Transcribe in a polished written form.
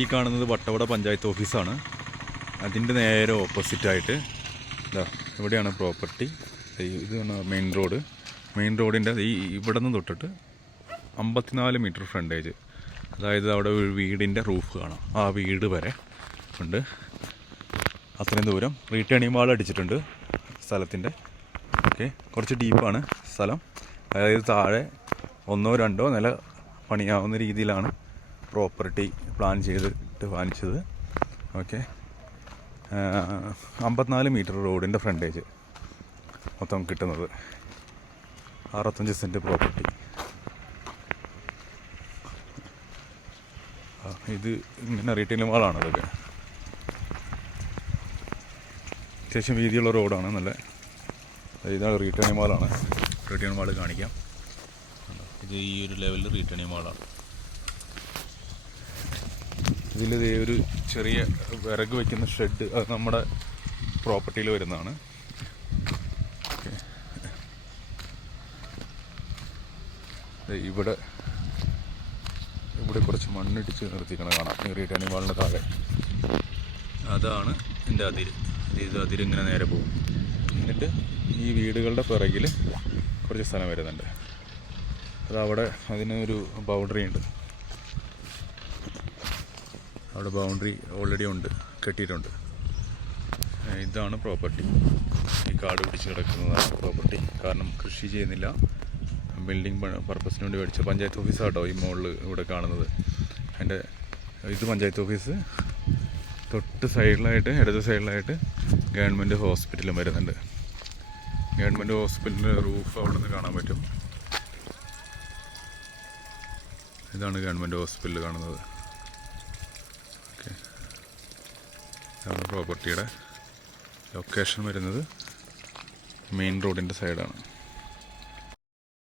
ഈ കാണുന്നത് വട്ടവട പഞ്ചായത്ത് ഓഫീസാണ്. അതിൻ്റെ നേരെ ഓപ്പോസിറ്റായിട്ട് ഇതാ ഇവിടെയാണ് പ്രോപ്പർട്ടി. ഇതാണ് മെയിൻ റോഡിൻ്റെ ഇവിടെ നിന്ന് തൊട്ടിട്ട് 54 മീറ്റർ ഫ്രണ്ടേജ്. അതായത് അവിടെ ഒരു വീടിൻ്റെ റൂഫ് കാണാം. ആ വീട് വരെ ഉണ്ട്. അത്രയും ദൂരം റീറ്റേണിംഗ് വാൾ അടിച്ചിട്ടുണ്ട് സ്ഥലത്തിൻ്റെ. ഓക്കെ, കുറച്ച് ഡീപ്പാണ് സ്ഥലം. അതായത് താഴെ 1 or 2 നില പണിയാവുന്ന രീതിയിലാണ് പ്രോപ്പർട്ടി പ്ലാൻ ചെയ്തിട്ട് വാങ്ങിച്ചത്. ഓക്കെ, 54 മീറ്റർ റോഡിൻ്റെ ഫ്രണ്ടേജ് മൊത്തം കിട്ടുന്നത്. 65 സെൻറ്റ് പ്രോപ്പർട്ടി. ഇത് ഇങ്ങനെ റീറ്റെയിലിംഗ് വാളാണ്. അതൊക്കെ അത്യാവശ്യം വീതിയുള്ള റോഡാണ്. നല്ല ഇതാണ് റീറ്റേണിംഗ് വാളാണ്. റീറ്റേണിംഗ് വാൾ കാണിക്കാം. ഇത് ഈ ഒരു ലെവലിൽ റീറ്റേണിംഗ് വാളാണ്. ഇതിൽ ഒരു ചെറിയ വിറക് വയ്ക്കുന്ന ഷെഡ് അത് നമ്മുടെ പ്രോപ്പർട്ടിയിൽ വരുന്നതാണ്. ഇവിടെ കുറച്ച് മണ്ണിടിച്ച് നിർത്തിക്കണം കാണാം. ഈ റീറ്റേണിംഗ് വാളിന് താഴെ അതാണ് എൻ്റെ അതിരിങ്ങനെ നേരെ പോകും. എന്നിട്ട് ഈ വീടുകളുടെ പിറകിൽ കുറച്ച് സ്ഥലം വരുന്നുണ്ട്. അതവിടെ അതിനൊരു ബൗണ്ടറി ഉണ്ട്. അവിടെ ബൗണ്ടറി ഓൾറെഡി ഉണ്ട്, കെട്ടിയിട്ടുണ്ട്. ഇതാണ് പ്രോപ്പർട്ടി. ഈ കാട് പിടിച്ച് കിടക്കുന്നതാണ് പ്രോപ്പർട്ടി. കാരണം കൃഷി ചെയ്യുന്നില്ല, ബിൽഡിംഗ് പർപ്പസിന് വേണ്ടി മേടിച്ച പഞ്ചായത്ത് ഓഫീസാട്ടോ ഈ മുകളിൽ ഇവിടെ കാണുന്നത്. അതിൻ്റെ ഇത് പഞ്ചായത്ത് ഓഫീസ്. തൊട്ട് സൈഡിലായിട്ട് ഇടത് സൈഡിലായിട്ട് ഗവൺമെൻറ് ഹോസ്പിറ്റലും വരുന്നുണ്ട്. ഗവൺമെൻറ് ഹോസ്പിറ്റലിൻ്റെ റൂഫ് അവിടെ നിന്ന് കാണാൻ പറ്റും. ഇതാണ് ഗവൺമെൻറ് ഹോസ്പിറ്റൽ കാണുന്നത്. ഓക്കെ, ഇതാണ് പ്രോപ്പർട്ടിയുടെ ലൊക്കേഷൻ വരുന്നത്. മെയിൻ റോഡിൻ്റെ സൈഡാണ്.